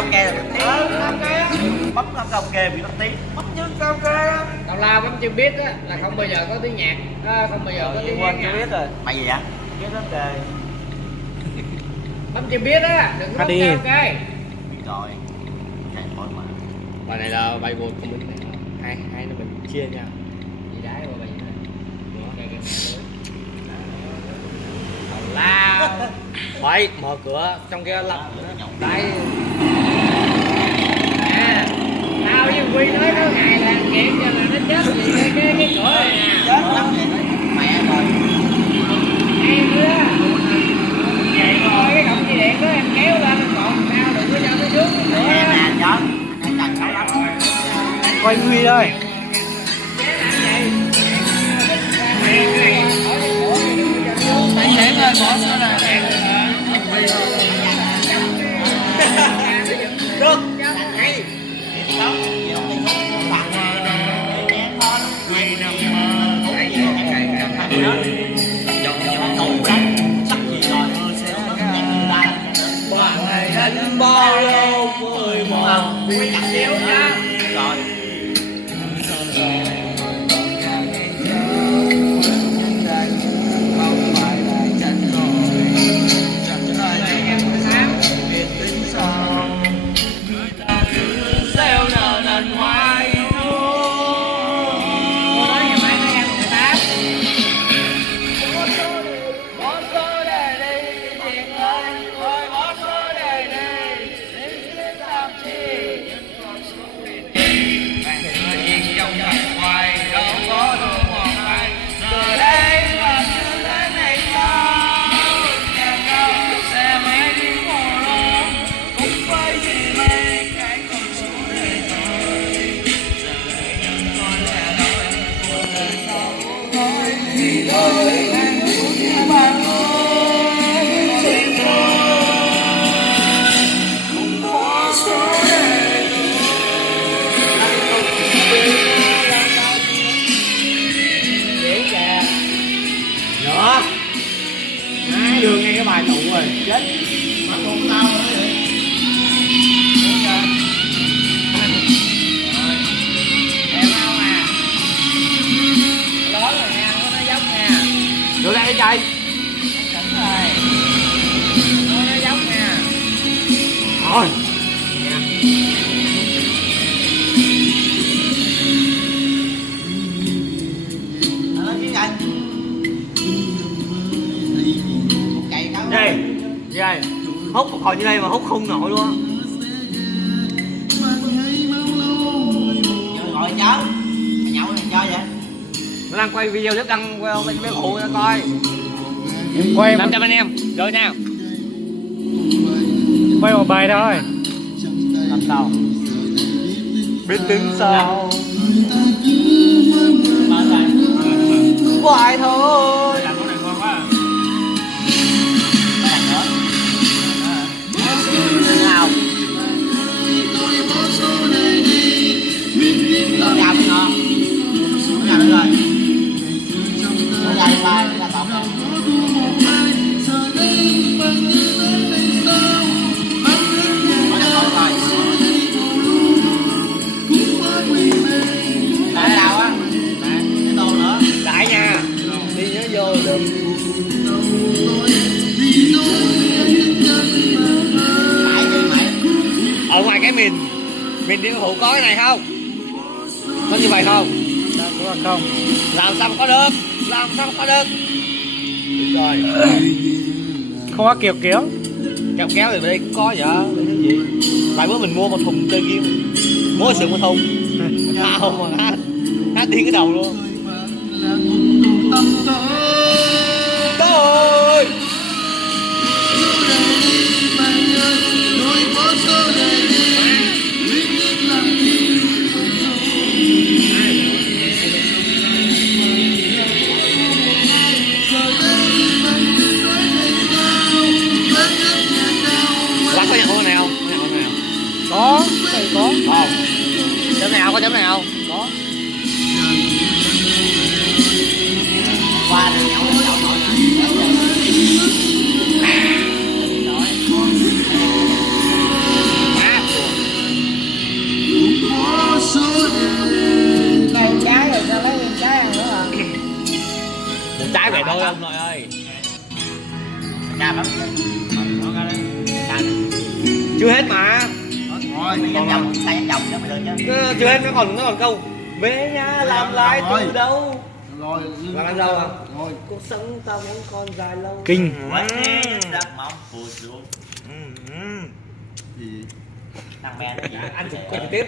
karaoke là tiếng. Bấm karaoke bị mất tiếng. Bấm chứ karaoke. Tào lao bấm chưa biết á là không bao giờ có tiếng nhạc, không bao giờ có tiếng Quên nhạc. chưa biết rồi. Mày gì vậy? Biết lắm trời. Bấm chưa biết á, đừng có bấm karaoke. Biết rồi. Chạy thôi mà. Bài này là bài một của mình. Hai nó mình chia nhau. Gì đái vào bài gì này. Tào lao. Phải mở cửa trong cái lọc. Đây. À, tao với Quy nói có ngày là kiện cho là nó chết gì cái cửa này nè. Chết lắm vậy. Mẹ rồi. Em nữa. Vậy thôi cái cổng dây điện đó em kéo lên em còn sao đừng có cho nó xuống cái cửa. Nè nè chó. Anh cần cháu lắm. Quay Huy ơi. Tại để lên bỏ xuống là đẹp. Được. Ngay. Không. Gì không đi không bằng. Nghe thôi. Quay nằm Anh bao lâu người một Quy chặt chiếu nha. rồi. nữa. Hai đường ngay cái bài tụ rồi chết. Mà con tao nữa vậy. Em không à. Lớn rồi nha, không có nói dốc nha. Được đây chạy. Tỉnh rồi. Không có nói dốc nha. Thôi. Nó chứ anh. Một cây đó. Đây. Đây. Hút một hồi như đây mà hút không nổi luôn á. Giờ gọi cháu. Mày nhậu này cho vậy. Nó đang quay video clip đăng qua bên mấy phụ cho coi. Em quay 500 anh em. Rồi nào. quay một bài thôi. Làm sao? Biết tính sao? Hoài thôi. Làm cái này ngon quá. Nào. Nó ra mới ngon. Nó ra nữa rồi. Nó ra đi ba, nó ra tổng rồi. Nó ra tổng rồi. Tại sao á? Cái tô nữa. Đại nha. Đi nhớ vô được. Tại gì mày? Ở ngoài cái mình điện phụ có cái này không? Có như vậy không? Không. Làm sao mà có được? Làm sao mà có được? Đúng rồi. Không có kiểu kéo. Kéo kéo thì đây cũng có vậy. Để cái gì? Vài bữa mình mua một thùng chơi game. Mua sườn một thùng. Tao mà hát điên cái đầu luôn. Tôi. Lát có nhận con này không? Có nhận con này không? Có. Cái này có. Không. Chấm nào có chấm nào? Có. Qua thôi ông nội ơi. Cam lắm. Chưa hết mà. Thôi, mày dắt vòng, tay dắt vòng cho mày được chứ. Chưa hết, nó còn câu về nhà làm lại từ đâu. Rồi, Và làm đâu à? Rồi. Cuộc sống tao vẫn còn dài lâu. Kinh. Quên đi, giấc mộng phù xuống. Gì? Thằng bè nó gì? Anh chụp tiếp.